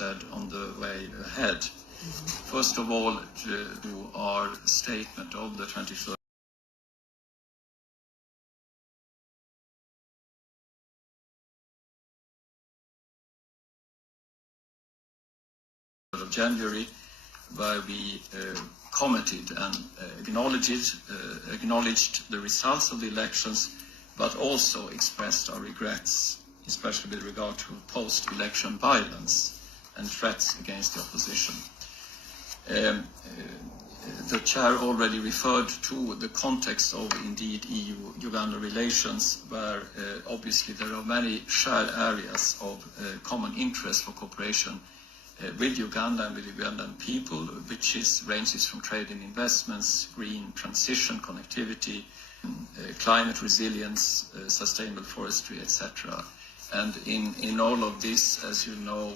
said on the way ahead. First of all, to our statement of the 23rd of January, where we commented and acknowledged the results of the elections, but also expressed our regrets, especially with regard to post-election violence and threats against the opposition. The chair already referred to the context of, indeed, EU-Uganda relations, where obviously there are many shared areas of common interest for cooperation with Uganda and with Ugandan people, which ranges from trade and investments, green transition, connectivity, climate resilience, sustainable forestry, etc. And in all of this, as you know,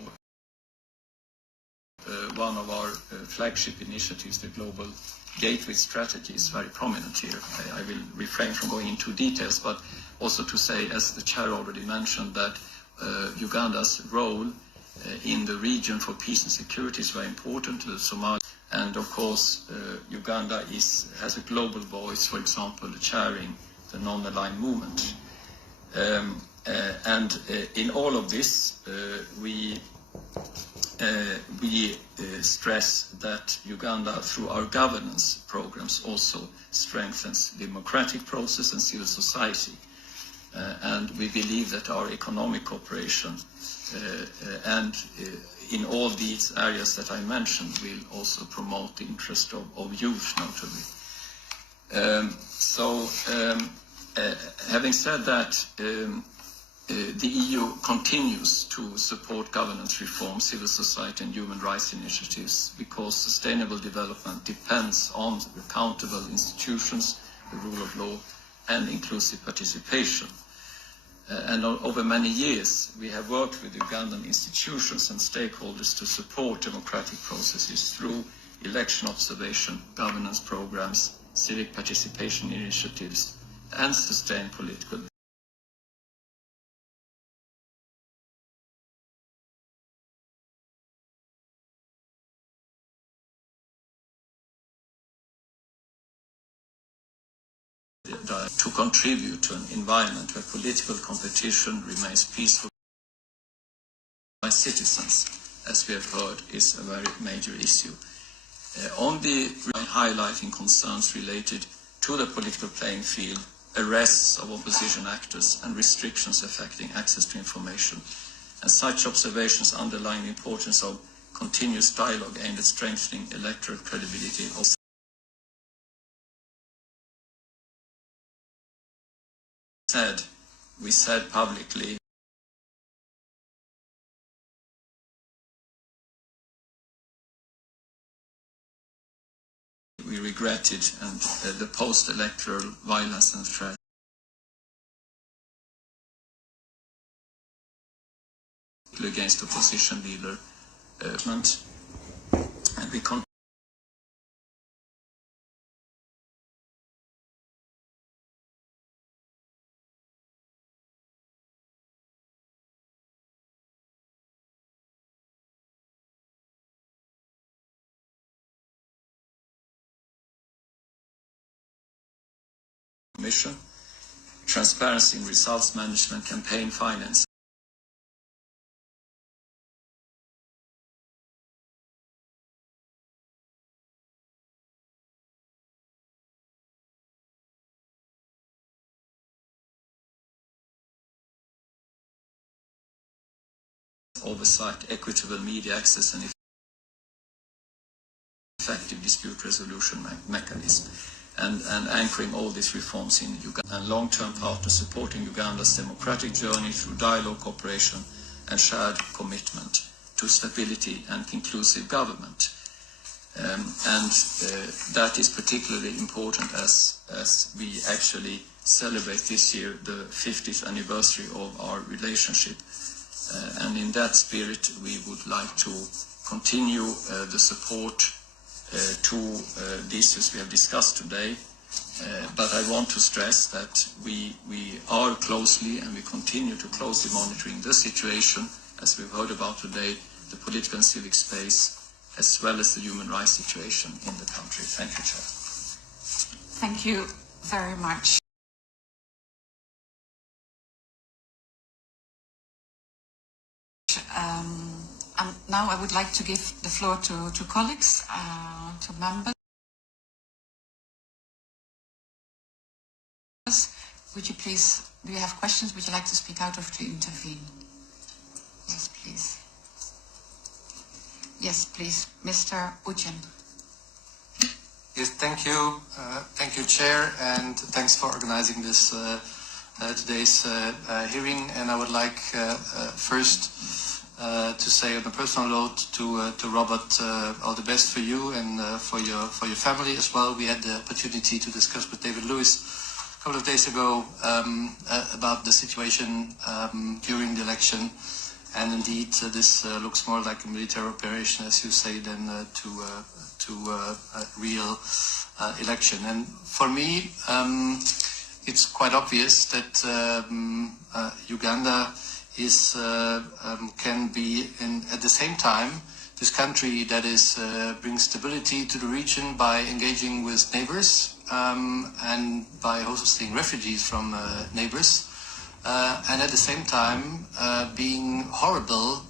one of our flagship initiatives, the Global Gateway Strategy, is very prominent here. I will refrain from going into details, but also to say, as the chair already mentioned, that Uganda's role in the region for peace and security is very important to Somalia. And of course, Uganda has a global voice, for example, chairing the non-aligned movement. And in all of this, we stress that Uganda, through our governance programs, also strengthens democratic process and civil society. And we believe that our economic cooperation and in all these areas that I mentioned will also promote the interest of youth, notably. Having said that, the EU continues to support governance reform, civil society and human rights initiatives, because sustainable development depends on accountable institutions, the rule of law and inclusive participation. And over many years, we have worked with Ugandan institutions and stakeholders to support democratic processes through election observation, governance programs, civic participation initiatives, and sustained political to contribute to an environment where political competition remains peaceful by citizens, as we have heard, is a very major issue. On the highlighting concerns related to the political playing field, arrests of opposition actors and restrictions affecting access to information, and such observations underline the importance of continuous dialogue aimed at strengthening electoral credibility of we said publicly we regretted and the post-electoral violence and threat against opposition leader and we Commission, transparency in results management, campaign finance, oversight, equitable media access and effective dispute resolution mechanism. And anchoring all these reforms in Uganda and long-term partners supporting Uganda's democratic journey through dialogue, cooperation and shared commitment to stability and inclusive government. That is particularly important as we actually celebrate this year the 50th anniversary of our relationship. And in that spirit, we would like to continue the support to the issues we have discussed today, but I want to stress that we are closely and we continue to closely monitoring the situation, as we've heard about today, the political and civic space, as well as the human rights situation in the country. Thank you, Chair. Thank you very much. And now I would like to give the floor to colleagues, to members. Would you please, do you have questions? Would you like to speak out or to intervene? Yes, please. Yes, please. Mr. Ujin. Yes, thank you. Thank you, Chair, and thanks for organizing this today's hearing. And I would like first to say on a personal note to Robert, all the best for you and for your family as well. We had the opportunity to discuss with David Lewis a couple of days ago about the situation during the election, and indeed this looks more like a military operation, as you say, than to a real election. And for me, it's quite obvious that Uganda is can be at the same time this country that is brings stability to the region by engaging with neighbors and by hosting refugees from neighbors, and at the same time being horrible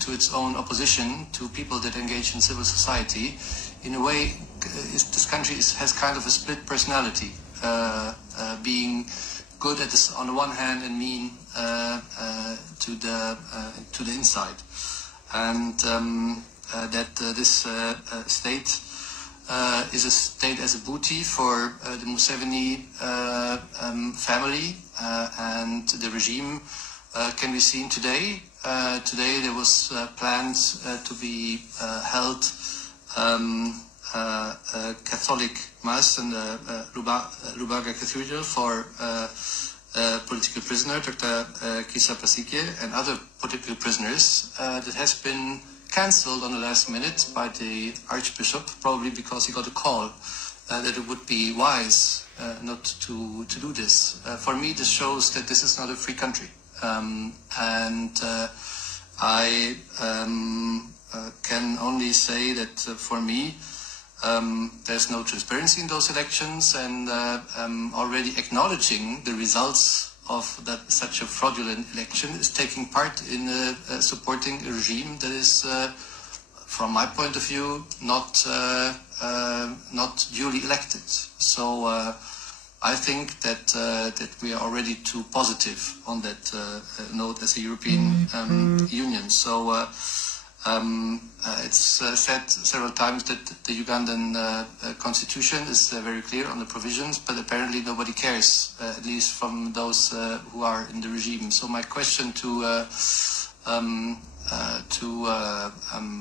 to its own opposition, to people that engage in civil society. In a way, this country has kind of a split personality, being good at this on the one hand and mean to the inside, and that this state is a state as a booty for the Museveni family and the regime can be seen today. Today there was plans to be held a Catholic Mass in the Lubaga Cathedral for political prisoner, Dr. Kisa Pasike, and other political prisoners that has been cancelled on the last minute by the Archbishop, probably because he got a call that it would be wise not to do this. For me, this shows that this is not a free country. I can only say that for me, there's no transparency in those elections, and already acknowledging the results of such a fraudulent election is taking part in supporting a regime that is, from my point of view, not duly elected. So I think that we are already too positive on that note as a European Union. So it's said several times that the Ugandan constitution is very clear on the provisions, but apparently nobody cares, at least from those who are in the regime. So my question to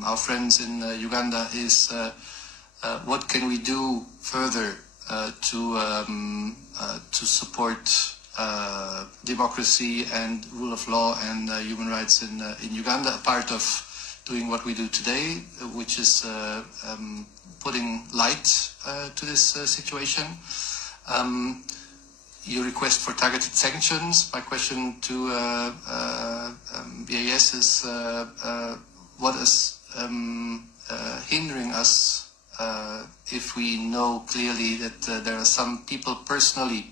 our friends in Uganda is, what can we do further to support democracy and rule of law and human rights in Uganda, a part of doing what we do today, which is putting light to this situation. You request for targeted sanctions. My question to BAS is, what is hindering us if we know clearly that there are some people personally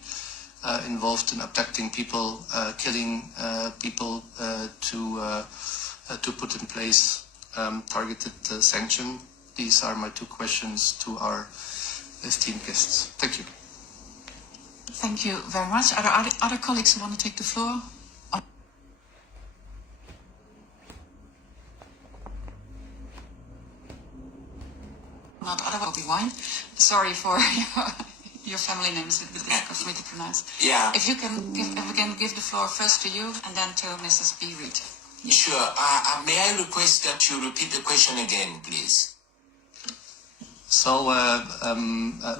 involved in abducting people, killing people, to put in place targeted sanction? These are my two questions to our esteemed guests. Thank you. Thank you very much. Are there other colleagues who want to take the floor? Not otherwise, will be wine. Sorry for your family name is a bit difficult for me to pronounce. Yeah. If we can give the floor first to you and then to Mrs. B. Reid. Yes. Sure. May I request that you repeat the question again, please? So,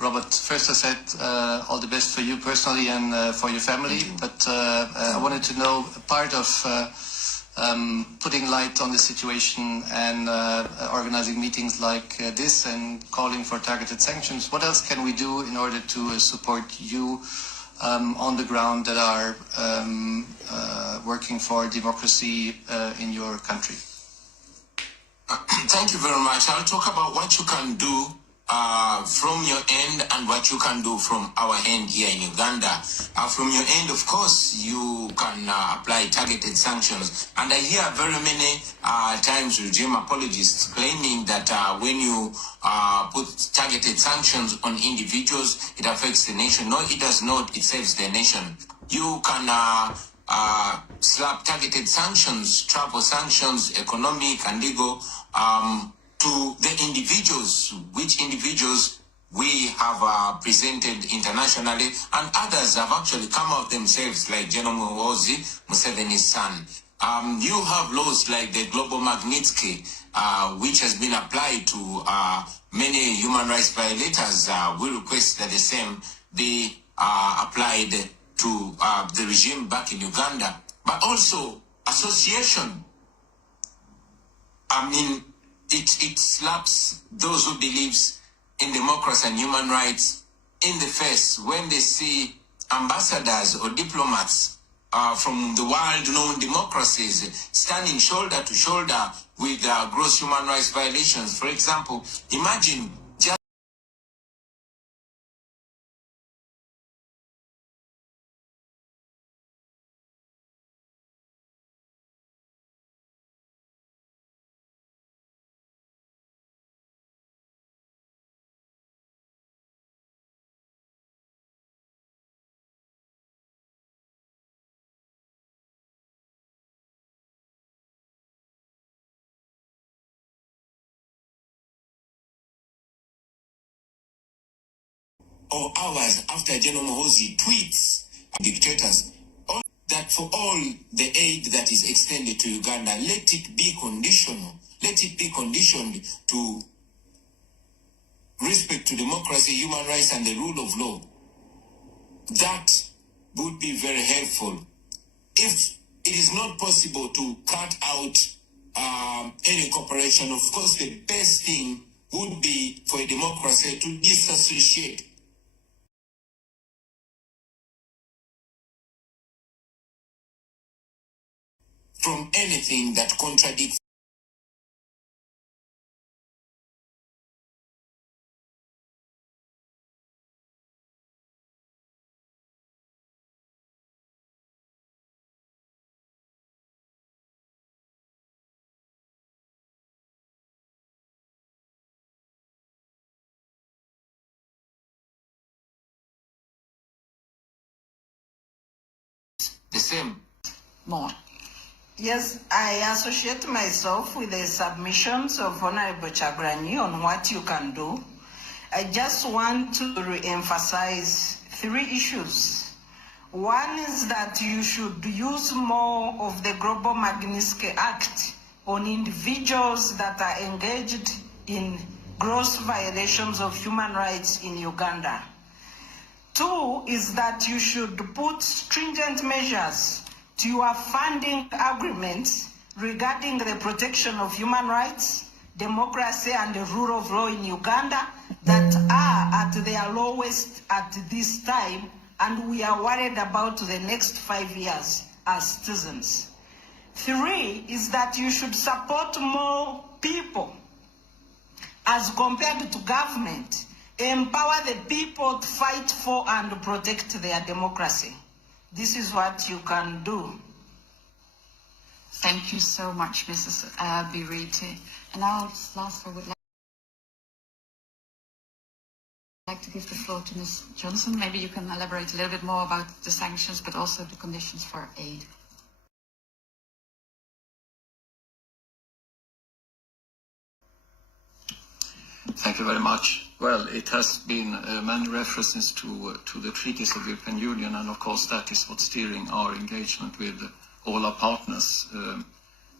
Robert, first I said all the best for you personally and for your family, but I wanted to know part of putting light on the situation and organizing meetings like this and calling for targeted sanctions. What else can we do in order to support you on the ground that are working for democracy in your country? Thank you very much. I'll talk about what you can do from your end and what you can do from our end here in Uganda. From your end, of course, you can apply targeted sanctions. And I hear very many times regime apologists claiming that when you put targeted sanctions on individuals, it affects the nation. No, it does not. It saves the nation. You can slap targeted sanctions, travel sanctions, economic and legal, to the individuals, which individuals we have presented internationally, and others have actually come out themselves, like General Muhoozi, Museveni's son. You have laws like the Global Magnitsky, which has been applied to many human rights violators. We request that the same be applied to the regime back in Uganda, but also association. I mean, it slaps those who believes in democracy and human rights in the face when they see ambassadors or diplomats from the world-known democracies standing shoulder to shoulder with gross human rights violations. For example, imagine just or hours after General Muhoozi tweets dictators that for all the aid that is extended to Uganda, let it be conditional. Let it be conditioned to respect to democracy, human rights, and the rule of law. That would be very helpful. If it is not possible to cut out any cooperation, of course, the best thing would be for a democracy to disassociate from anything that contradicts the same. More. Yes, I associate myself with the submissions of Honorable Chagrani on what you can do. I just want to re-emphasize 3 issues. One is that you should use more of the Global Magnitsky Act on individuals that are engaged in gross violations of human rights in Uganda. 2 is that you should put stringent measures to your funding agreements regarding the protection of human rights, democracy, and the rule of law in Uganda that are at their lowest at this time, and we are worried about the next 5 years as citizens. 3 is that you should support more people as compared to government. Empower the people to fight for and protect their democracy. This is what you can do. Thank you so much, Mrs. Biriti. And now, last, I would like to give the floor to Ms. Johnson. Maybe you can elaborate a little bit more about the sanctions, but also the conditions for aid. Thank you very much. Well, it has been many references to the treaties of the European Union, and of course that is what's steering our engagement with all our partners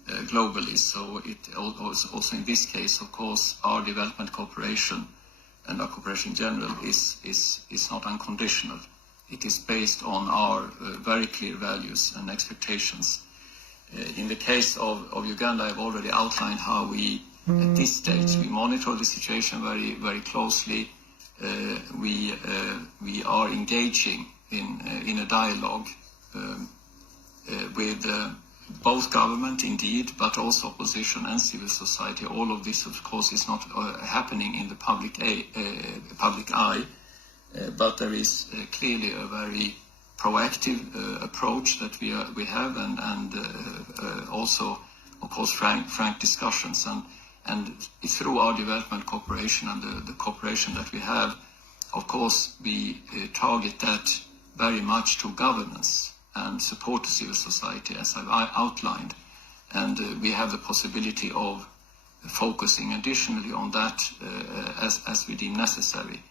globally. So it also in this case, of course, our development cooperation and our cooperation in general is not unconditional. It is based on our very clear values and expectations. In the case of Uganda, I've already outlined how we, at this stage, we monitor the situation very, very closely. We are engaging in a dialogue with both government indeed, but also opposition and civil society. All of this, of course, is not happening in the public eye, but there is clearly a very proactive approach that we have, and also, of course, frank discussions, and through our development cooperation and the cooperation that we have, of course, we target that very much to governance and support to civil society, as I've outlined. And we have the possibility of focusing additionally on that as we deem necessary,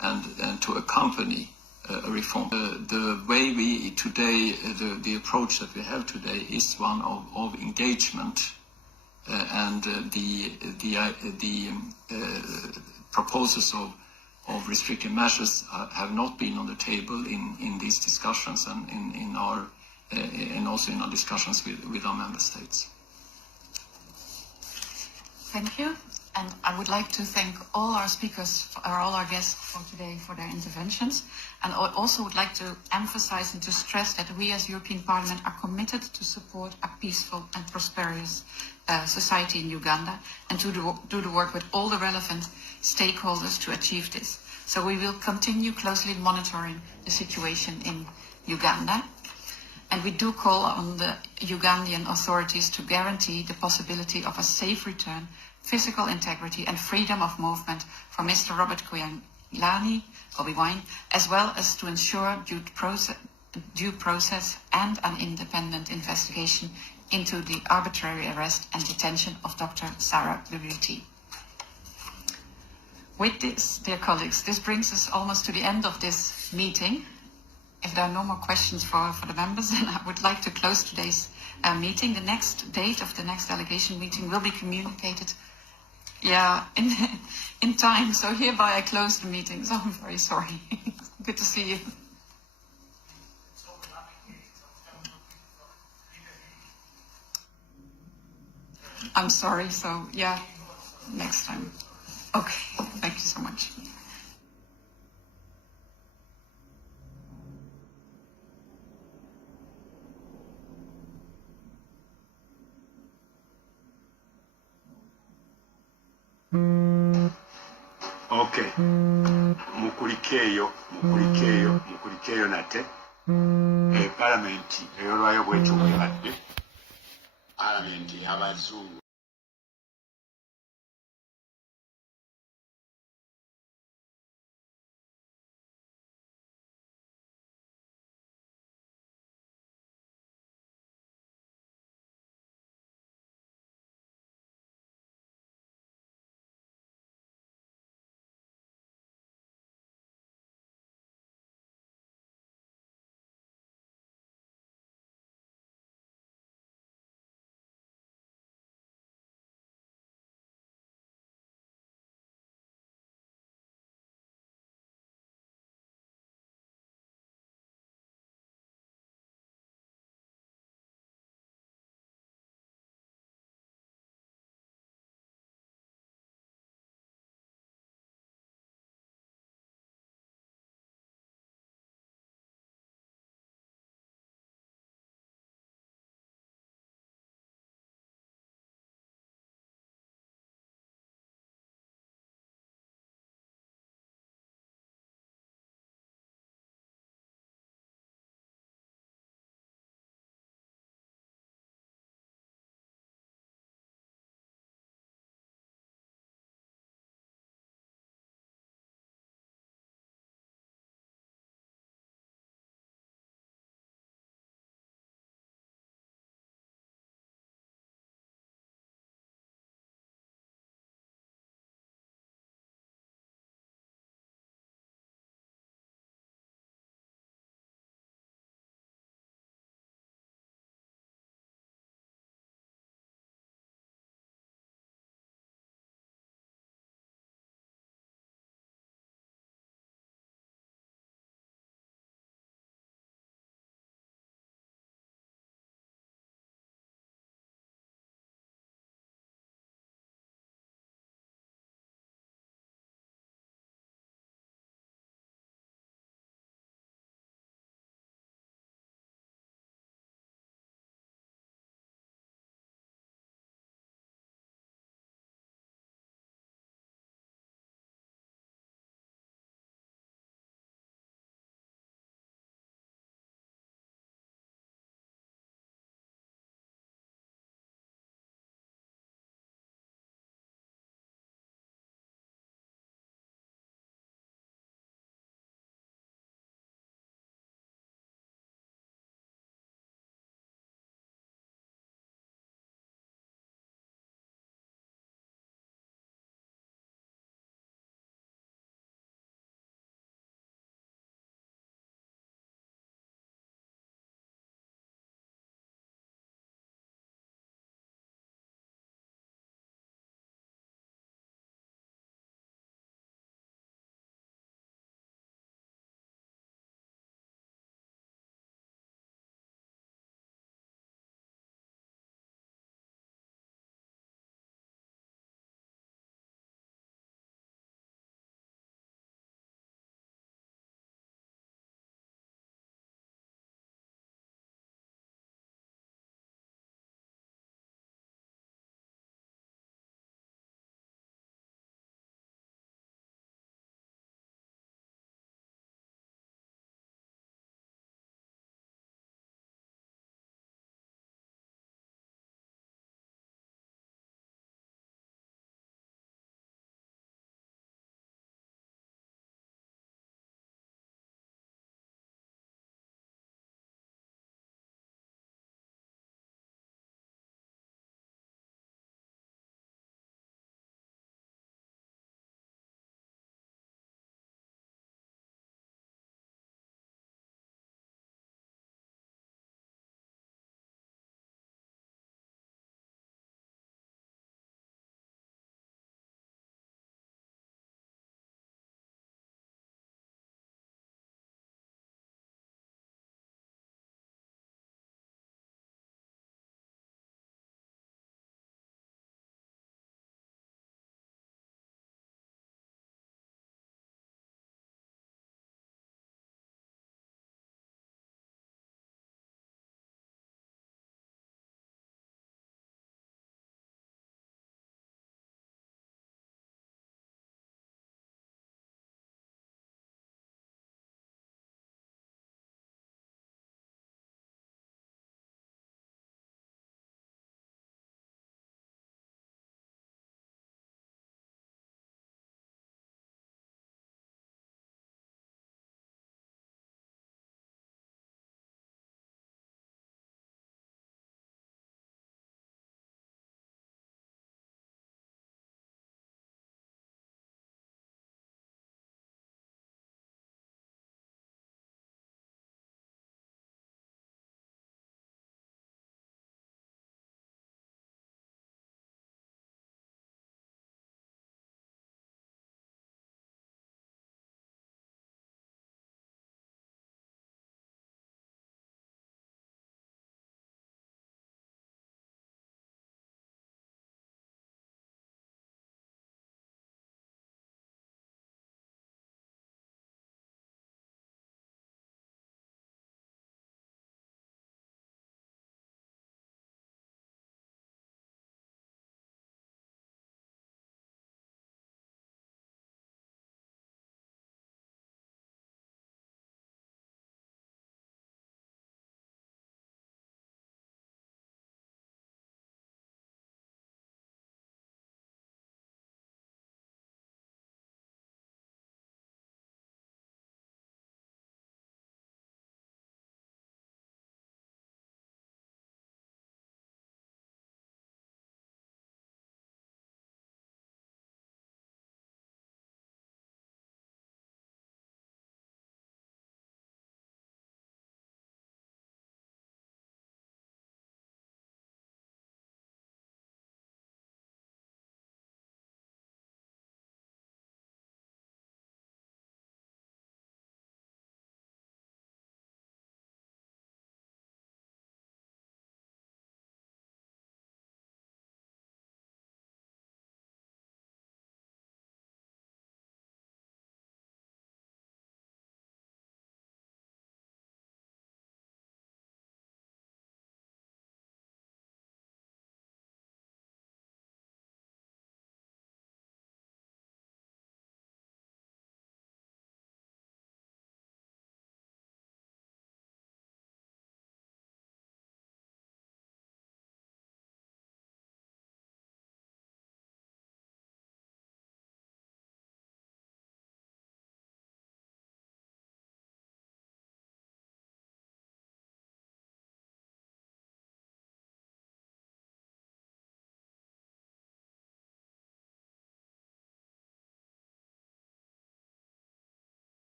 and to accompany a reform. The way we today, the approach that we have today is one of engagement, and the proposals of restrictive measures have not been on the table in these discussions and and also in our discussions with our member states. Thank you. And I would like to thank all our speakers, or all our guests for today for their interventions. And I also would like to emphasize and to stress that we as European Parliament are committed to support a peaceful and prosperous society in Uganda, and to do the work with all the relevant stakeholders to achieve this. So we will continue closely monitoring the situation in Uganda. And we do call on the Ugandan authorities to guarantee the possibility of a safe return, physical integrity and freedom of movement for Mr. Robert Kyagulanyi, Bobi Wine, as well as to ensure due process and an independent investigation into the arbitrary arrest and detention of Dr. Sarah Bibi. With this, dear colleagues, this brings us almost to the end of this meeting. If there are no more questions for the members, then I would like to close today's meeting. The next date of the next delegation meeting will be communicated in time. So hereby I close the meeting. So I'm very sorry. Good to see you. I'm sorry. So next time. Okay. Thank you so much. Okay. Mukulikeyo nate. Parliament eyolwayo bwetyo bwebadde. Parliament y'abazungu.